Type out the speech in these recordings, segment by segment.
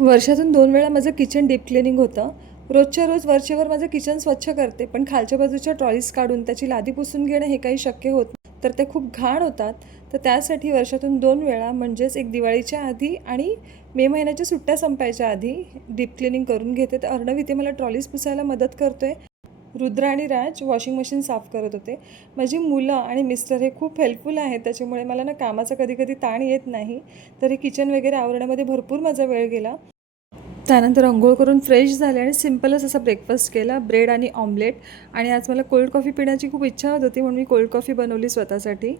वर्षातून 2 वेळा माझं किचन डीप क्लिनिंग होतं. रोजच्या रोज वरचेवर माझं किचन स्वच्छ करते, पण खालच्या बाजूच्या ट्रॉलीज काढून त्याची लादी पुसून घेणं हे काही शक्य होत नाही. तर ते खूप घाण होतात. तर त्यासाठी वर्षातून 2 वेळा म्हणजेच एक दिवाळीच्या आधी आणि मे महिन्याच्या सुट्ट्या संपायच्या आधी डीप क्लिनिंग करून घेते. तर अर्णव इथे मला ट्रॉलीज पुसायला मदत करतोय. रुद्र आणि राज वॉशिंग मशीन साफ करत होते. माझी मुलं आणि मिस्टर हे खूप हेल्पफुल आहेत, त्याच्यामुळे मला ना कामाचा कधी कधी ताण येत नाही. तरी किचन वगैरे आवरण्यामध्ये भरपूर माझा वेळ गेला. त्यानंतर अंघोळ करून फ्रेश झाले आणि सिम्पलच असा ब्रेकफास्ट केला, ब्रेड आणि ऑमलेट. आणि आज मला कोल्ड कॉफी पिण्याची खूप इच्छा होत होती, म्हणून मी कोल्ड कॉफी बनवली स्वतःसाठी.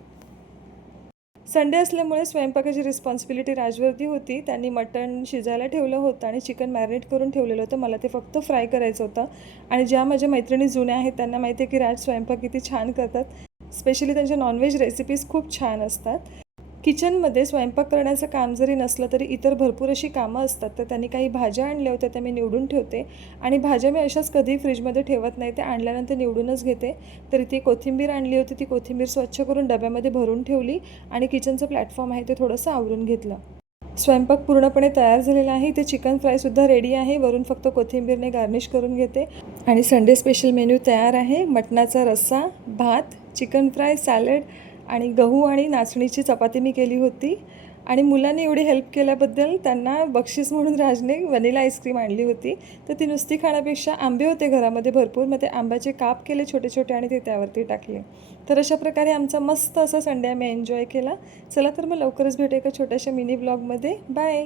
संडे असल्यामुळे स्वयंपाकाची रिस्पॉन्सिबिलिटी राजवरती होती. त्यांनी मटण शिजायला ठेवलं होतं आणि चिकन मॅरिनेट करून ठेवलेलं होतं. मला ते फक्त फ्राय करायचं होतं. आणि ज्या माझ्या मैत्रिणी जुन्या आहेत त्यांना माहिती आहे की राज स्वयंपाक किती छान करतात. स्पेशली त्यांच्या नॉनव्हेज रेसिपीज खूप छान असतात. किचनमध्ये स्वयंपाक करण्याचं काम जरी नसलं तरी इतर भरपूर अशी कामं असतात. तर त्यांनी काही भाज्या आणल्या होत्या, त्या मी निवडून ठेवते. आणि भाज्या मी अशाच कधी फ्रीजमध्ये ठेवत नाही, ते आणल्यानंतर निवडूनच घेते. तरी ती कोथिंबीर आणली होती, ती कोथिंबीर स्वच्छ करून डब्यामध्ये भरून ठेवली आणि किचनचं प्लॅटफॉर्म आहे ते थोडंसं आवरून घेतलं. स्वयंपाक पूर्णपणे तयार झालेला आहे. ते चिकन फ्रायसुद्धा रेडी आहे. वरून फक्त कोथिंबीरने गार्निश करून घेते. आणि संडे स्पेशल मेन्यू तयार आहे. मटणाचा रस्सा, भात, चिकन फ्राय, सॅलड आणि गहू आणि नाचणीची चपाती मी केली होती. आणि मुलांनी एवढी हेल्प केल्याबद्दल त्यांना बक्षीस म्हणून राजने व्हॅनिला आईस्क्रीम आणली होती. तर ती नुसती खाण्यापेक्षा आंबे होते घरामध्ये भरपूर, मग ते आंब्याचे काप केले छोटे छोटे आणि ते त्यावरती टाकले. तर अशा प्रकारे आमचा मस्त असा संडे आम्ही एन्जॉय केला. चला तर मग लवकरच भेटू एका छोट्याशा मिनी ब्लॉगमध्ये. बाय.